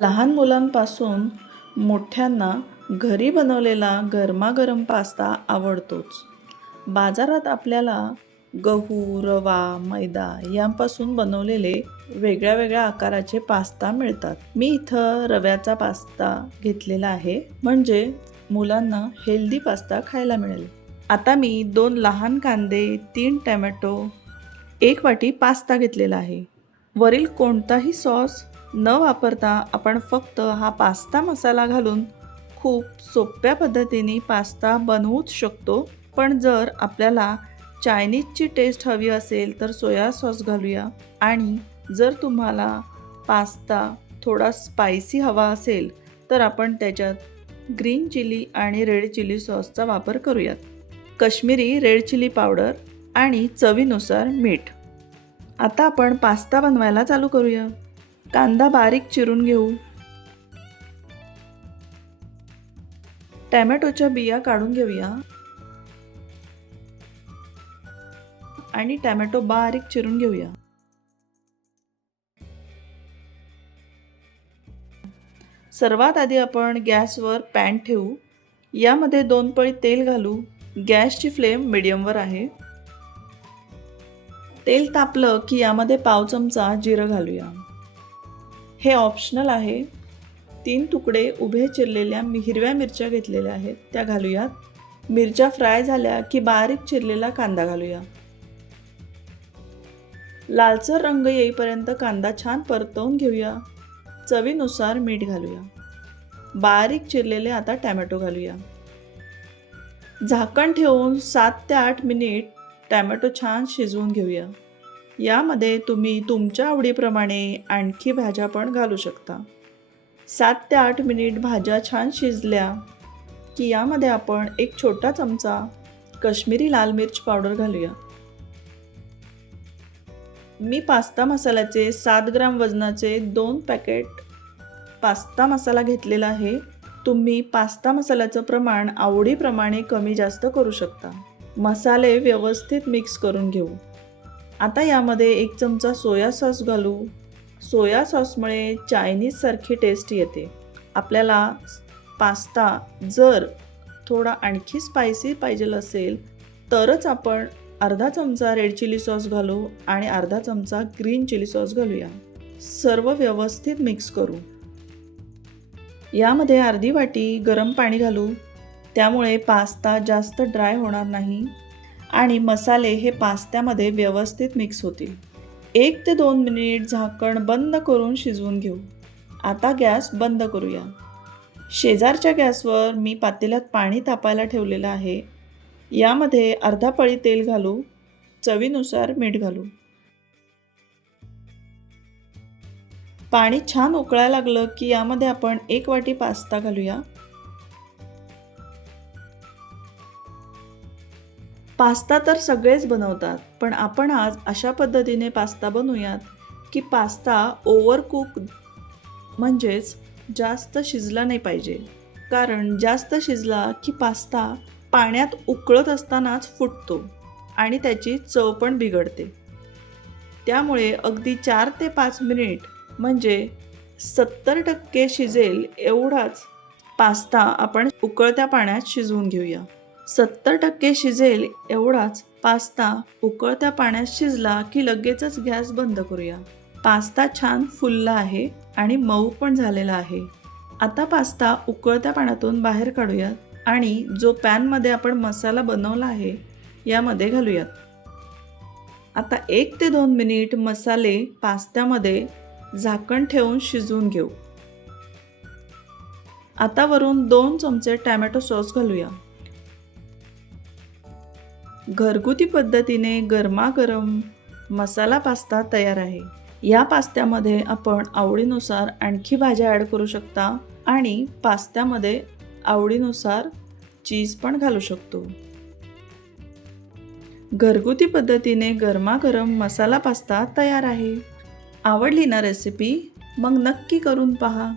लहान मुलांपासून मोठ्यांना घरी बनवलेला गरमागरम पास्ता आवडतोच. बाजारात आपल्याला गहू, रवा, मैदा यांपासून बनवलेले वेगळ्या वेगळ्या आकाराचे पास्ता मिळतात. मी इथं रव्याचा पास्ता घेतलेला आहे, म्हणजे मुलांना हेल्दी पास्ता खायला मिळेल. आता मी 2 लहान कांदे, 3 टोमॅटो, 1 वाटी पास्ता घेतलेला आहे. वरील कोणताही सॉस न वापरता आपण फक्त हा पास्ता मसाला घालून खूप सोप्या पद्धतीने पास्ता बनवूच शकतो. पण जर आपल्याला चायनीजची टेस्ट हवी असेल तर सोया सॉस घालूया, आणि जर तुम्हाला पास्ता थोडा स्पायसी हवा असेल तर आपण त्याच्यात ग्रीन चिली आणि रेड चिली सॉसचा वापर करूयात. काश्मीरी रेड चिली पावडर आणि चवीनुसार मीठ. आता आपण पास्ता बनवायला चालू करूया. कांदा बारीक चिरून घेऊ. टोमॅटोच्या बिया काढून घेऊया आणि टोमॅटो बारीक चिरून घेऊया. सर्वात आधी आपण गॅसवर पॅन ठेवू. यामध्ये 2 पळी तेल घालू. गॅसची फ्लेम मीडियमवर आहे. तेल तापलं की यामध्ये पाव चमचा जिरं घालूया. हे ऑप्शनल आहे. 3 तुकडे उभे चिरलेल्या हिरव्या मिरच्या घेतलेल्या आहेत, त्या घालूयात. मिरच्या फ्राय झाल्या की बारीक चिरलेला कांदा घालूया. लालसर रंग येईपर्यंत कांदा छान परतवून घेऊया. चवीनुसार मीठ घालूया. बारीक चिरलेले आता टोमॅटो घालूया. झाकण ठेवून 7 ते 8 मिनिट टोमॅटो छान शिजवून घेऊया. यामध्ये तुम्ही तुमच्या आवडीप्रमाणे आणखी भाज्या पण घालू शकता. 7 ते 8 मिनिट भाज्या छान शिजल्या की यामध्ये आपण 1 छोटा चमचा काश्मीरी लाल मिर्च पावडर घालूया. मी पास्ता मसाल्याचे 7 ग्राम वजनाचे 2 पॅकेट पास्ता मसाला घेतलेला आहे. तुम्ही पास्ता मसाल्याचं प्रमाण आवडीप्रमाणे कमी जास्त करू शकता. मसाले व्यवस्थित मिक्स करून घेऊ. आता यामध्ये 1 चमचा सोया सॉस घालू. सोया सॉसमुळे चायनीजसारखी टेस्ट येते. आपल्याला पास्ता जर थोडा आणखी स्पायसी पाहिजे असेल तरच आपण अर्धा चमचा रेड चिली सॉस घालू आणि अर्धा चमचा ग्रीन चिली सॉस घालूया. सर्व व्यवस्थित मिक्स करू. यामध्ये अर्धी वाटी गरम पाणी घालू. त्यामुळे पास्ता जास्त ड्राय होणार नाही आणि मसाले हे पास्त्यामध्ये व्यवस्थित मिक्स होतील. 1 ते 2 मिनिट झाकण बंद करून शिजवून घेऊ. आता गॅस बंद करूया. शेजारच्या गॅसवर मी पातेल्यात पाणी तापायला ठेवलेलं आहे. यामध्ये अर्धा पळी तेल घालू. चवीनुसार मीठ घालू. पाणी छान उकळायला लागलं की यामध्ये आपण 1 वाटी पास्ता घालूया. पास्ता तर सगळेच बनवतात, पण आपण आज अशा पद्धतीने पास्ता बनवूयात की पास्ता ओव्हरकुक, म्हणजेच जास्त शिजला नाही पाहिजे. कारण जास्त शिजला की पास्ता पाण्यात उकळत असतानाच फुटतो आणि त्याची चव पण बिघडते. त्यामुळे अगदी 4 ते 5 मिनिट, म्हणजे 70% शिजेल एवढाच पास्ता आपण उकळत्या पाण्यात शिजवून घेऊया. 70% शिजेल एवढाच पास्ता उकळत्या पाण्यात शिजला की लगेचच गॅस बंद करूया. पास्ता छान फुलला आहे आणि मऊ पण झालेला आहे. आता पास्ता उकळत्या पाण्यातून बाहेर काढूयात आणि जो पॅनमध्ये आपण मसाला बनवला आहे यामध्ये घालूयात. आता 1 ते 2 मिनिट मसाले पास्त्यामध्ये झाकण ठेवून शिजवून घेऊ. आता वरून 2 चमचे टोमॅटो सॉस घालूया. घरगुती पद्धतीने गरमागरम मसाला पास्ता तयार आहे. या पास्त्यामध्ये आपण आवडीनुसार आणखी भाज्या ॲड करू शकता आणि पास्त्यामध्ये आवडीनुसार चीज पण घालू शकतो. घरगुती पद्धतीने गरमागरम मसाला पास्ता तयार आहे. आवडली ना रेसिपी? मग नक्की करून पहा.